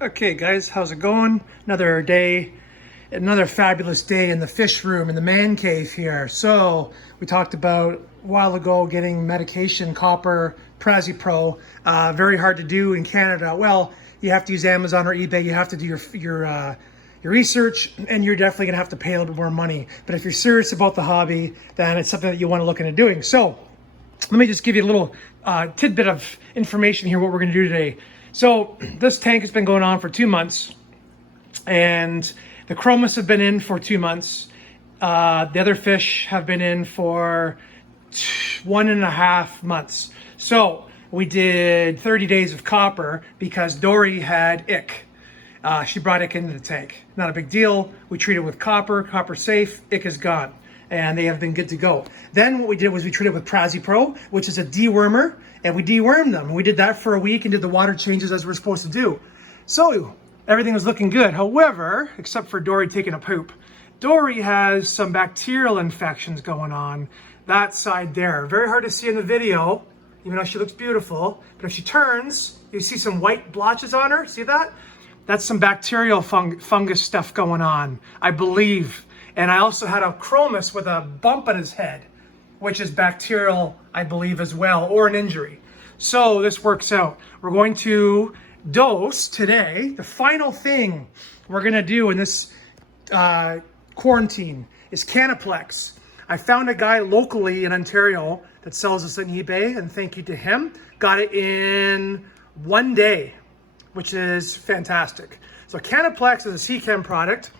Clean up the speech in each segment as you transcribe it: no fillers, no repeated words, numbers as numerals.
Okay guys, how's it going? Another day, another fabulous day in the fish room, in the man cave here. So we talked about a while ago getting medication, copper, Pro. Very hard to do in Canada. Well, you have to use Amazon or eBay. You have to do your research, and you're definitely gonna have to pay a little bit more money. But if you're serious about the hobby, then it's something that you want to look into doing. So let me just give you a little tidbit of information here, what we're gonna do today. So this tank has been going on for 2 months, and the chromis have been in for 2 months. The other fish have been in for 1.5 months. So we did 30 days of copper because Dory had ick. She brought ick into the tank. Not a big deal. We treated with copper safe, ick is gone. And they have been good to go. Then what we did was we treated with Pro, which is a dewormer, and we dewormed them. We did that for a week and did the water changes as we're supposed to do. So everything was looking good. However, except for Dory taking a poop, Dory has some bacterial infections going on that side there. Very hard to see in the video, even though she looks beautiful. But if she turns, you see some white blotches on her. See that? That's some bacterial fungus stuff going on, I believe. And I also had a chromis with a bump on his head, which is bacterial, I believe, as well, or an injury. So this works out. We're going to dose today. The final thing we're gonna do in this quarantine is Kanaplex. I found a guy locally in Ontario that sells this on eBay, and thank you to him. Got it in 1 day, which is fantastic. So Kanaplex is a C-Chem product.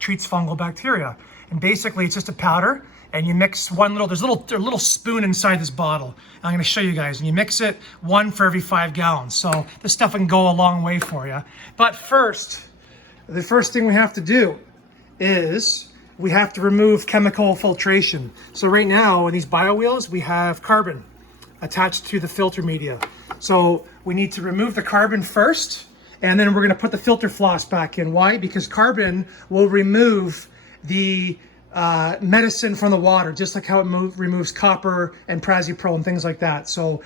Treats fungal bacteria, and basically it's just a powder, and you mix there's a little spoon inside this bottle. I'm going to show you guys, and you mix it 1 for every 5 gallons. So this stuff can go a long way for you. But first, the first thing we have to do is we have to remove chemical filtration. So right now in these BioWheels we have carbon attached to the filter media. So we need to remove the carbon first, and then we're going to put the filter floss back in. Why? Because carbon will remove the medicine from the water, just like how it removes copper and Pro and things like that. So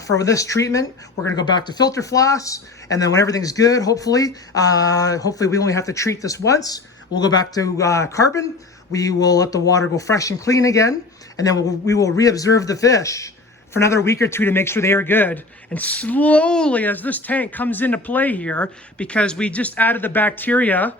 for this treatment, we're going to go back to filter floss, and then when everything's good, hopefully we only have to treat this once. We'll go back to carbon. We will let the water go fresh and clean again, and then we will reobserve the fish for another week or two to make sure they are good. And slowly, as this tank comes into play here, because we just added the bacteria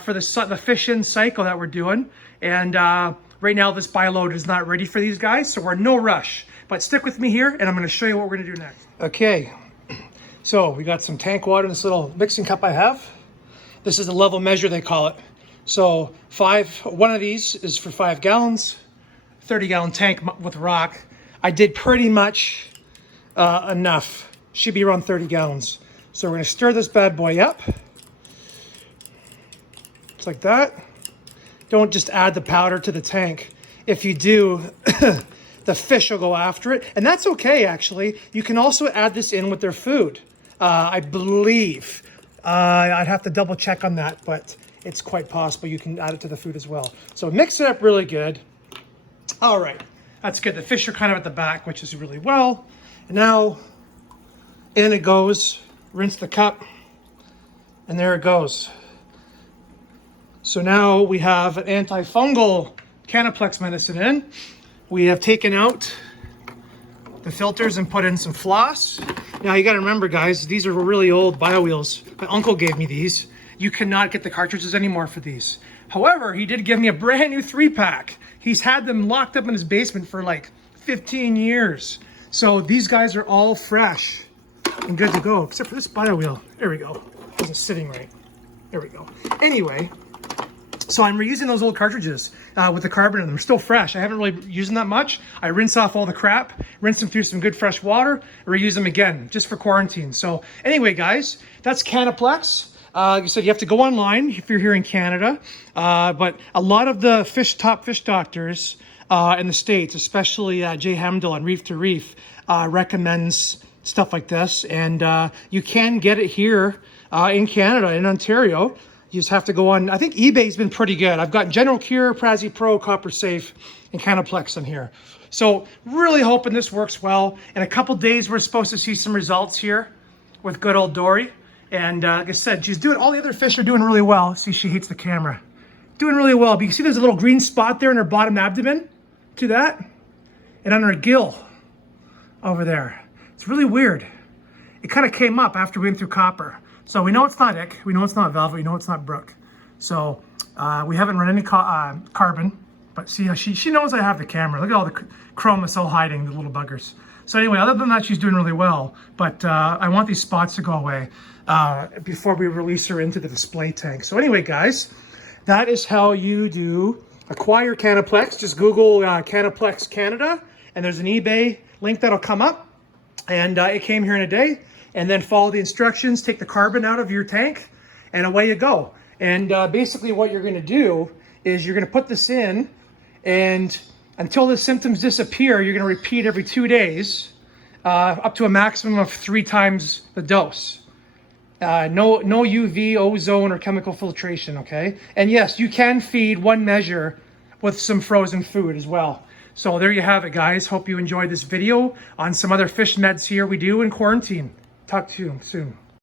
for the fish in cycle that we're doing, and right now this bioload is not ready for these guys, so we're in no rush. But stick with me here, and I'm going to show you what we're going to do next. Okay, so we got some tank water in this little mixing cup I have. This is a level measure, they call it. So one of these is for 5 gallons, 30-gallon tank with rock. I did pretty much enough. Should be around 30 gallons. So we're going to stir this bad boy up. Just like that. Don't just add the powder to the tank. If you do, the fish will go after it. And that's okay, actually. You can also add this in with their food, I believe. I'd have to double check on that, but it's quite possible you can add it to the food as well. So mix it up really good. All right. That's good. The fish are kind of at the back, which is really well. And now in it goes. Rinse the cup, and there it goes. So now we have an antifungal Kanaplex medicine in. We have taken out the filters and put in some floss. Now you got to remember, guys, these are really old BioWheels. My uncle gave me these. You cannot get the cartridges anymore for these. However, he did give me a brand new 3-pack. He's had them locked up in his basement for like 15 years. So these guys are all fresh and good to go, except for this BioWheel. There we go. It wasn't sitting right. There we go. Anyway, so I'm reusing those old cartridges with the carbon in them. They're still fresh. I haven't really used them that much. I rinse off all the crap, rinse them through some good fresh water, reuse them again, just for quarantine. So anyway, guys, that's Kanaplex. You said you have to go online if you're here in Canada, but a lot of the top fish doctors in the States, especially Jay Hemdall and Reef to Reef, recommends stuff like this, and you can get it here in Canada, in Ontario. You just have to go on. I think eBay's been pretty good. I've got General Cure, Pro, Copper Safe, and Kanaplex in here. So really hoping this works well. In a couple days, we're supposed to see some results here with good old Dory. And like I said, she's doing, all the other fish are doing really well. See, she hates the camera. Doing really well. But you can see there's a little green spot there in her bottom abdomen, to that, and on her gill over there. It's really weird. It kind of came up after we went through copper. So we know it's not ick, we know it's not velvet, we know it's not brook. So we haven't run any carbon, but see how she knows I have the camera. Look at all the chroma still hiding, the little buggers. So anyway, other than that, she's doing really well. But I want these spots to go away before we release her into the display tank. So anyway, guys, that is how you do acquire Kanaplex. Just Google Kanaplex Canada, and there's an eBay link that'll come up. And it came here in a day. And then follow the instructions, take the carbon out of your tank, and away you go. And basically what you're gonna do is you're gonna put this in, and until the symptoms disappear, you're gonna repeat every 2 days, up to a maximum of 3 times the dose. No UV, ozone, or chemical filtration, okay? And yes, you can feed 1 measure with some frozen food as well. So there you have it, guys. Hope you enjoyed this video on some other fish meds here we do in quarantine. Talk to you soon.